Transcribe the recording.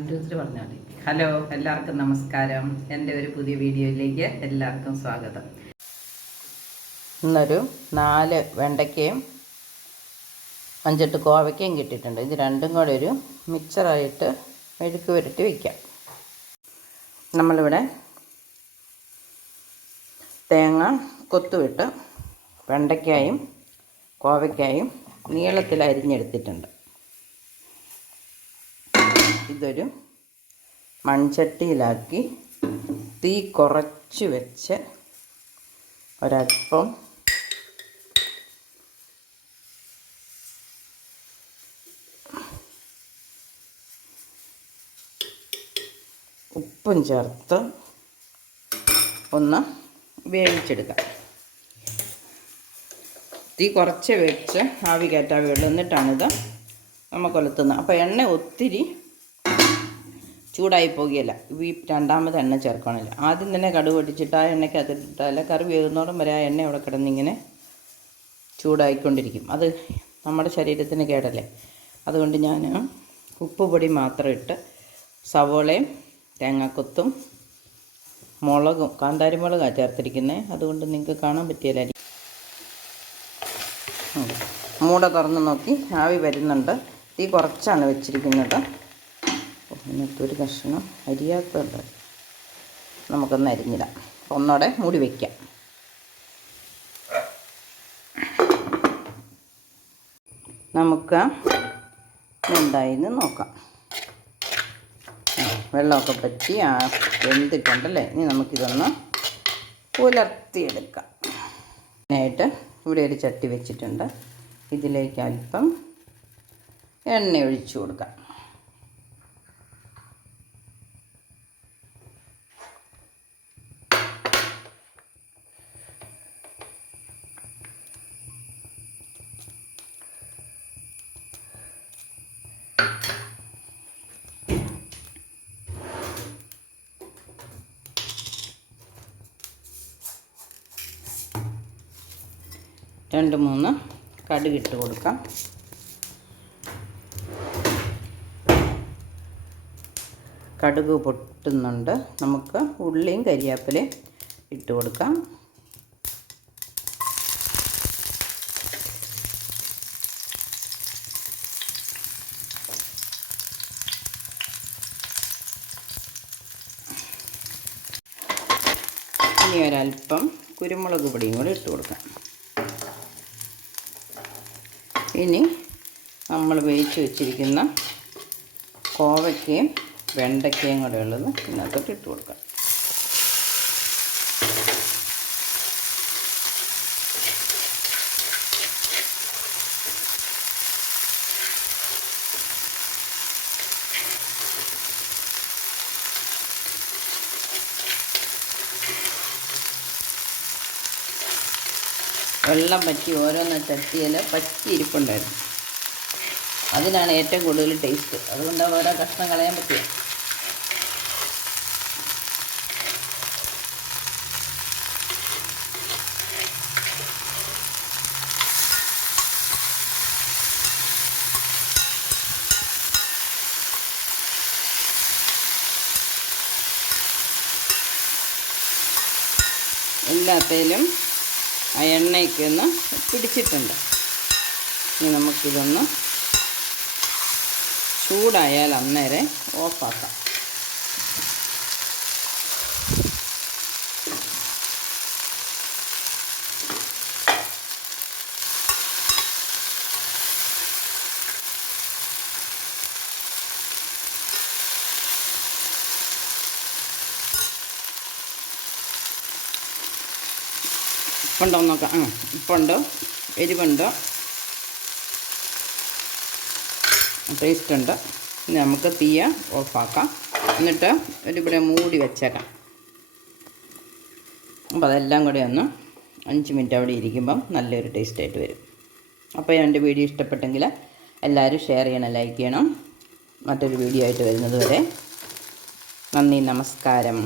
പറഞ്ഞാൽ ഹലോ എല്ലാവർക്കും നമസ്കാരം. എന്റെ ഒരു പുതിയ വീഡിയോയിലേക്ക് എല്ലാവർക്കും സ്വാഗതം. ഇന്നൊരു നാല് വെണ്ടയ്ക്കയും അഞ്ചെട്ട് കോവയ്ക്കയും കിട്ടിയിട്ടുണ്ട്. ഇത് രണ്ടും കൂടെ ഒരു മിക്സറായിട്ട് മെഴുക്ക് പുരട്ടി വയ്ക്കാം നമ്മളിവിടെ തേങ്ങ കൊത്തുവിട്ട് വെണ്ടയ്ക്കായും കോവയ്ക്കായും നീളത്തിൽ അരിഞ്ഞെടുത്തിട്ടുണ്ട്. ഇതൊരു മൺചട്ടിയിലാക്കി തീ കുറച്ച് വെച്ച് ഒരൽപ്പം ഉപ്പും ചേർത്ത് ഒന്ന് വേവിച്ചെടുക്കാം. തീ കുറച്ച് വെച്ച് ആവി കയറ്റാവി വേണ്ടി എന്നിട്ടാണിത് നമ്മൾ കൊലത്തുന്നത് അപ്പോൾ എണ്ണ ഒത്തിരി ചൂടായി പോകുകയില്ല. ഈ രണ്ടാമത് എണ്ണ ചേർക്കണില്ല. ആദ്യം തന്നെ കടുക് പൊട്ടിച്ചിട്ട് ആ എണ്ണയ്ക്ക് അതിട്ടിട്ടാൽ കറി വേകുന്നോടും വരെ ആ എണ്ണ അവിടെ കിടന്നിങ്ങനെ ചൂടായിക്കൊണ്ടിരിക്കും. അത് നമ്മുടെ ശരീരത്തിന് കേടല്ലേ? അതുകൊണ്ട് ഞാൻ ഉപ്പ് പൊടി മാത്രം ഇട്ട് സവോളയും തേങ്ങാക്കൊത്തും മുളകും കാന്താരി മുളകാണ് ചേർത്തിരിക്കുന്നത് അതുകൊണ്ട് നിങ്ങൾക്ക് കാണാൻ പറ്റിയല്ലേ മൂട തുറന്ന് നോക്കി. ആവി വരുന്നുണ്ട്. തീ കുറച്ചാണ് വെച്ചിരിക്കുന്നത്. ഇന്നത്തെ ഒരു കഷ്ണം അരിയാത്തുണ്ട് നമുക്കൊന്ന് അരിഞ്ഞിടാം. ഒന്നോടെ മൂടി വയ്ക്കാം നമുക്ക് എന്തായിന്ന് നോക്കാം. വെള്ളമൊക്കെ പറ്റി ആ വെന്തിട്ടുണ്ടല്ലേ? ഇനി നമുക്കിതൊന്ന് പുലർത്തിയെടുക്കാം. അതിനായിട്ട് ഇവിടെ ഒരു ചട്ടി വെച്ചിട്ടുണ്ട്. ഇതിലേക്ക് അല്പം എണ്ണ ഒഴിച്ചു കൊടുക്കാം. രണ്ട് മൂന്ന് കടുകിട്ട് കൊടുക്കാം. കടുക് പൊട്ടുന്നുണ്ട്. നമുക്ക് ഉള്ളിയും കരിയാപ്പിലയും ഇട്ട് കൊടുക്കാം. ഇനി ഒരല്പം കുരുമുളക് പൊടിയും കൂടി ഇട്ട് കൊടുക്കാം. ഇനി നമ്മൾ വേവിച്ച് വെച്ചിരിക്കുന്ന കോവയ്ക്കയും വെണ്ടയ്ക്കയും കൂടെ ഉള്ളത് ഇതിനകത്തോട്ട് ഇട്ട് കൊടുക്കാം. വെള്ളം പറ്റി ഓരോന്ന് ചട്ടിയിൽ പറ്റി ഇരിപ്പുണ്ടായിരുന്നു. അതിനാണ് ഏറ്റവും കൂടുതൽ ടേസ്റ്റ് അതുകൊണ്ടാണ് ഓരോ കഷ്ണം കളയാൻ പറ്റുക എല്ലാത്തേലും ആ എണ്ണയ്ക്ക് ഒന്ന് പിടിച്ചിട്ടുണ്ട്. ഇനി നമുക്കിതൊന്ന് ചൂടായാൽ അന്നേരം ഓഫാക്കാം. ഉണ്ടോ നോക്കാം. ആ ഉപ്പുണ്ട് എരിവുണ്ട്? ടേസ്റ്റ് ഉണ്ട്. നമുക്ക് തീയ ഓഫാക്കാം എന്നിട്ട് ഒരിവിടെ മൂടി വെച്ചേക്കാം. അപ്പോൾ അതെല്ലാം കൂടി ഒന്ന് അഞ്ച് മിനിറ്റ് അവിടെ ഇരിക്കുമ്പം നല്ലൊരു ടേസ്റ്റായിട്ട് വരും. അപ്പോൾ എന്റെ വീഡിയോ ഇഷ്ടപ്പെട്ടെങ്കിൽ എല്ലാവരും ഷെയർ ചെയ്യണം ലൈക്ക് ചെയ്യണം. മറ്റൊരു വീഡിയോ ആയിട്ട് വരുന്നത് വരെ നന്ദി നമസ്കാരം.